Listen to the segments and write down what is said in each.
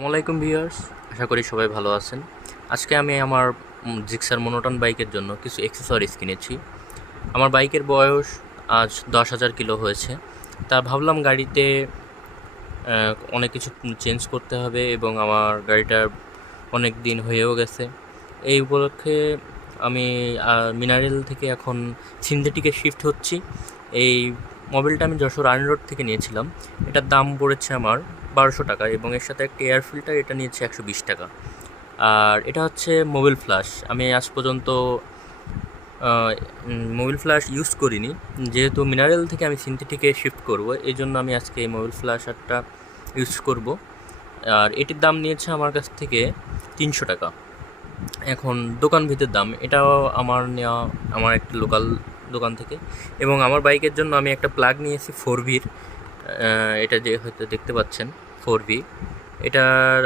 আসসালামাইকুম ভিউয়ার্স, আশা করি সবাই ভালো আছেন। আজকে আমি আমার জিক্সার মনোটন বাইকের জন্য কিছু অ্যাক্সেসরিজ কিনেছি। আমার বাইকের বয়স আজ 10,000 কিলো হয়েছে। তা ভাবলাম গাড়িতে অনেক কিছু চেঞ্জ করতে হবে এবং আমার গাড়িটার অনেক দিন হয়েও গেছে। এই উপলক্ষে আমি মিনারেল থেকে এখন সিনথেটিকে শিফট হচ্ছি। এই মোবিলটা আমি যশোর আর্নি রোড থেকে নিয়েছিলাম। এটার দাম পড়েছে আমার 1200 টাকা এবং এর সাথে একটা এয়ার ফিল্টার, এটা নিয়েছে 120 টাকা। আর এটা হচ্ছে মোবিল ফ্লাশ। আমি আজ পর্যন্ত মোবিল ফ্লাশ ইউজ করিনি, যেহেতু মিনারেল থেকে আমি সিনথেটিকে শিফট করব, এই জন্য আমি আজকে এই মোবিল ফ্লাশারটা ইউজ করব। আর এটির দাম নিয়েছে আমার কাছ থেকে 300 টাকা। এখন দোকান ভিতের দাম, এটাও আমার নেওয়া আমার একটা লোকাল দোকান থেকে। এবং আমার বাইকের জন্য আমি একটা প্লাগ নিয়েছি 4Vর, এটা যে হয়তো দেখতে পাচ্ছেন 4V। এটার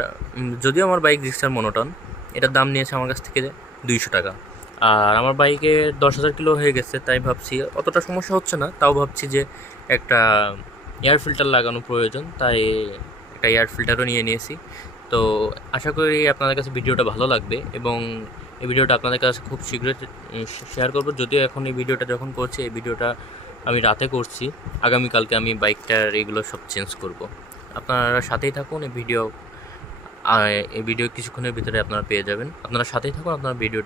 যদিও আমার বাইক জিক্সার মনোটন, এটার দাম নিয়েছে আমার কাছ থেকে 200 টাকা। আর আমার বাইকে 10,000 কিলো হয়ে গেছে, তাই ভাবছি অতটা সমস্যা হচ্ছে না, তাও ভাবছি যে একটা এয়ার ফিল্টার লাগানো প্রয়োজন, তাই একটা এয়ার ফিল্টারও নিয়ে নিয়েছি। তো আশা করি আপনাদের কাছে ভিডিওটা ভালো লাগবে এবং এই ভিডিওটা আপনাদের কাছে খুব শীঘ্রই শেয়ার করব। যদিও এখন এই ভিডিওটা যখন করছি, এই ভিডিওটা আমি রাতে করছি। আগামীকালকে আমি বাইকটার এগুলো সব চেঞ্জ করব। আপনারা সাথেই থাকুন, এই ভিডিও কিছুক্ষণের ভিতরে আপনারা পেয়ে যাবেন। আপনারা সাথেই থাকুন, আপনারা ভিডিওটি